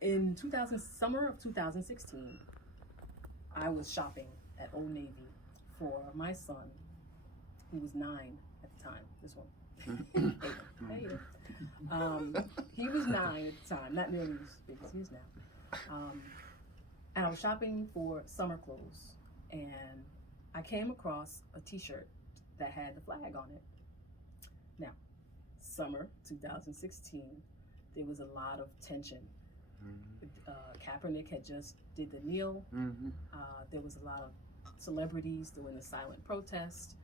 in summer of 2016, I was shopping at Old Navy for my son, who was 9 at the time. This one. Hey. He was 9 at the time, not nearly as big as he is now. And I was shopping for summer clothes, and I came across a t-shirt that had the flag on it. Now, summer 2016, there was a lot of tension. Kaepernick had just did the kneel. There was a lot of celebrities doing the silent protest.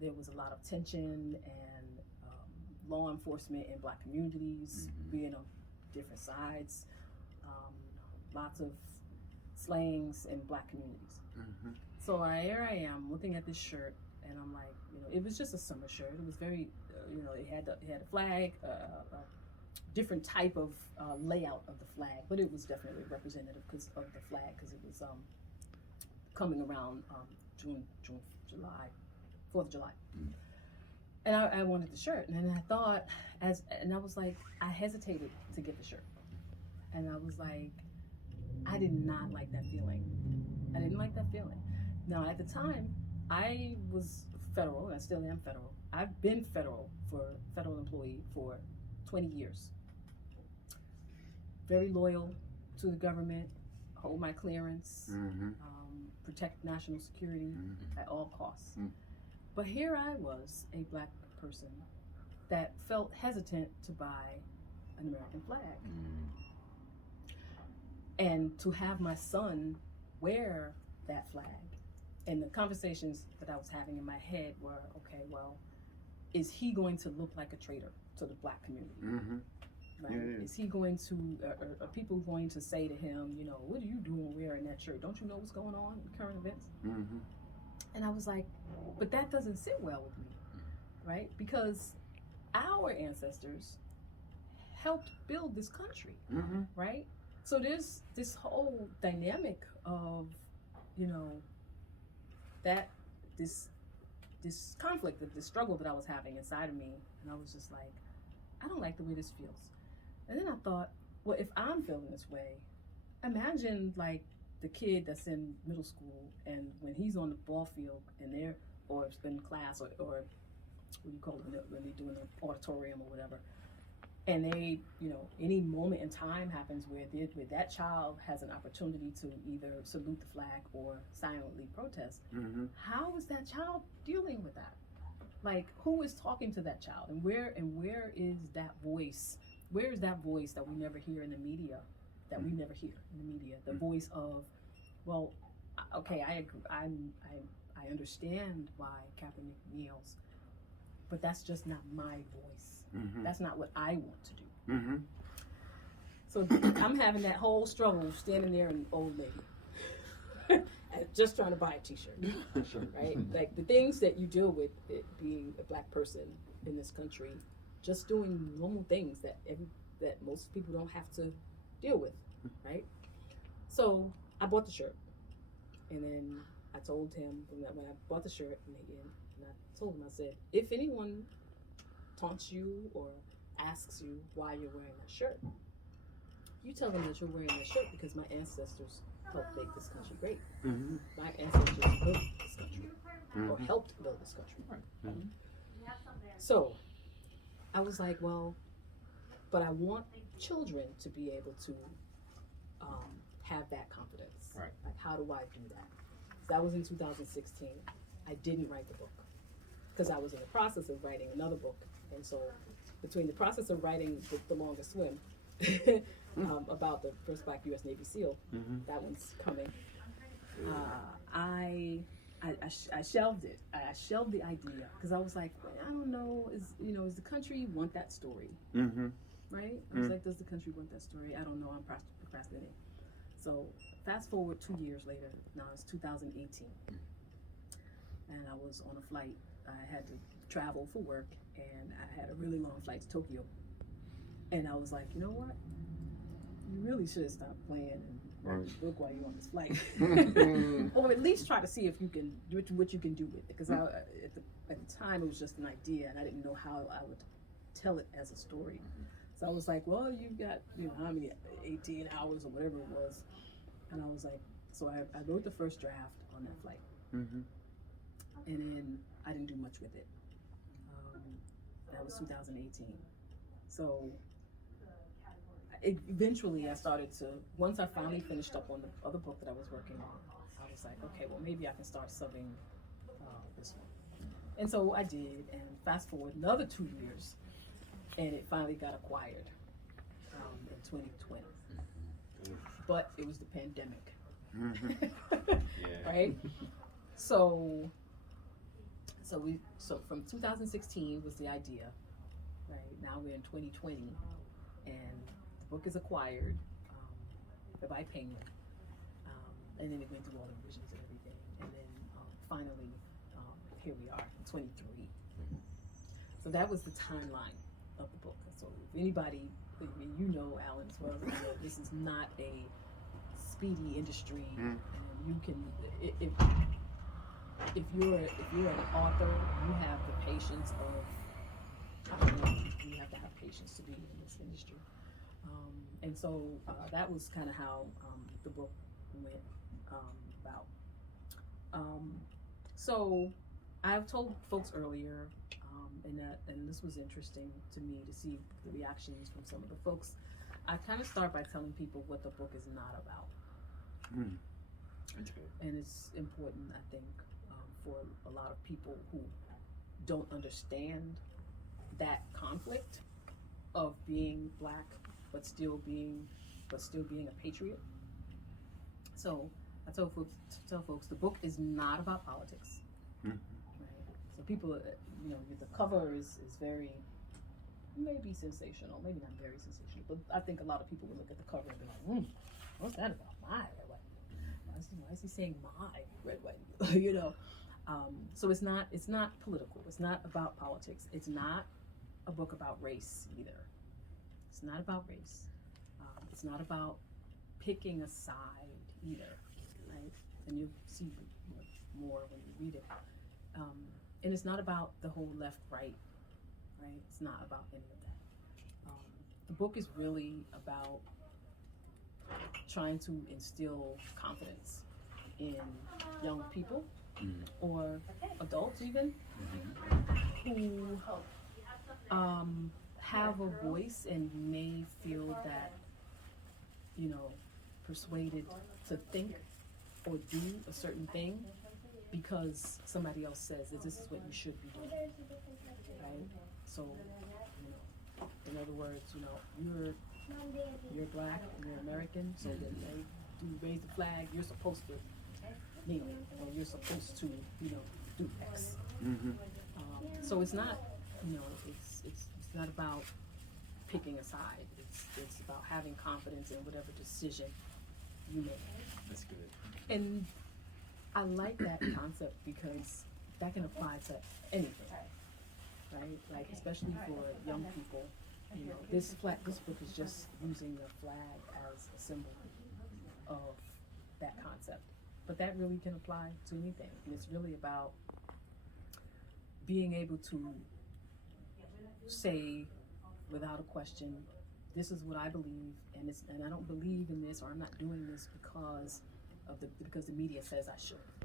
There was a lot of tension and law enforcement in black communities being on different sides. Lots of slayings in black communities. So here I am looking at this shirt, and I'm like, it was just a summer shirt. It was very, it had a flag, a different type of layout of the flag, but it was definitely representative because of the flag, because it was coming around July, 4th of July. And I wanted the shirt, and then I thought, and I was like, I hesitated to get the shirt. And I was like, I did not like that feeling. I didn't like that feeling. Now, at the time, I was federal, and I still am federal. I've been federal employee for 20 years. Very loyal to the government, hold my clearance, protect national security at all costs. But here I was, a black person that felt hesitant to buy an American flag. And to have my son wear that flag, and the conversations that I was having in my head were, okay, well, is he going to look like a traitor to the black community? Right? Yeah. Is he going to, are people going to say to him, what are you doing wearing that shirt? Don't you know what's going on in current events? And I was like, but that doesn't sit well with me, right? Because our ancestors helped build this country, right? So there's this whole dynamic of, that this conflict, this struggle that I was having inside of me, and I was just like, I don't like the way this feels. And then I thought, well, if I'm feeling this way, imagine like the kid that's in middle school, and when he's on the ball field and or it's been class, or what do you call it when they're doing the auditorium or whatever, and they, any moment in time happens where that child has an opportunity to either salute the flag or silently protest. How is that child dealing with that? Like, who is talking to that child, and where is that voice? Where is that voice that we never hear in the media? The voice of, well, okay, I agree. I understand why Kaepernick kneels, but that's just not my voice. That's not what I want to do. So I'm having that whole struggle standing there in Old Navy, just trying to buy a t-shirt, right? Like the things that you deal with being a black person in this country, just doing normal things that most people don't have to deal with, right? So I bought the shirt, and then I told him when I bought the shirt, and I told him, I said, if anyone taunts you or asks you why you're wearing that shirt, you tell them that you're wearing that shirt because my ancestors helped make this country great. My ancestors built this country, or helped build this country. So I was like, well, but I want children to be able to have that confidence. Right. Like, how do I do that? That was in 2016. I didn't write the book because I was in the process of writing another book. And so between the process of writing The Longest Swim, about the first black U.S. Navy SEAL, that one's coming, I shelved it. I shelved the idea because I was like, I don't know, does the country want that story? Right? I was like, does the country want that story? I don't know, I'm procrastinating. So fast forward 2 years later, now it's 2018. And I was on a flight. I had to travel for work, and I had a really long flight to Tokyo. And I was like, you know what? You really should stop playing and write the book while you're on this flight. Or at least try to see if you can do what you can do with it. Because at the time, it was just an idea, and I didn't know how I would tell it as a story. So So I was like, well, you've got, how many, 18 hours or whatever it was. And I was like, so I wrote the first draft on that flight. Mm-hmm. And then I didn't do much with it. That was 2018. So eventually I started to, once I finally finished up on the other book that I was working on, I was like, okay, well, maybe I can start subbing this one. And so I did, and fast forward another 2 years, and it finally got acquired in 2020. But it was the pandemic. Yeah. Right? So from 2016 was the idea, right? Now we're in 2020, and the book is acquired by Penguin, and then it went through all the revisions and everything, and then finally here we are in 23. So that was the timeline of the book. So if anybody, Alan, as well as I know, this is not a speedy industry, and you can if you're an author, you have the patience of, you have to have patience to be in this industry. And so that was kind of how the book went about. So I've told folks earlier, and this was interesting to me to see the reactions from some of the folks. I kind of start by telling people what the book is not about. Okay. And it's important, I think, for a lot of people who don't understand that conflict of being Black but still being a patriot. So I tell folks the book is not about politics. Right? So people, the cover is very, maybe sensational, maybe not very sensational, but I think a lot of people would look at the cover and be like, what's that about? My red, white. Why is he saying my red, white? So it's not political. It's not about politics. It's not a book about race either. It's not about race. It's not about picking a side either, right? And you'll see more when you read it. And it's not about the whole left-right, right? It's not about any of that. The book is really about trying to instill confidence in young people or adults even who have a voice and may feel that, persuaded to think or do a certain thing because somebody else says that this is what you should be doing, right? So, in other words, you're Black and you're American, so then they do raise the flag, you're supposed to kneel, or you're supposed to, do X. So it's not, it's not about picking a side. It's about having confidence in whatever decision you make. That's good. And I like that concept because that can apply to anything, right? Like especially for young people. This book is just using the flag as a symbol of that concept. But that really can apply to anything. And it's really about being able to say without a question, this is what I believe, and I don't believe in this, or I'm not doing this because the media says I should, or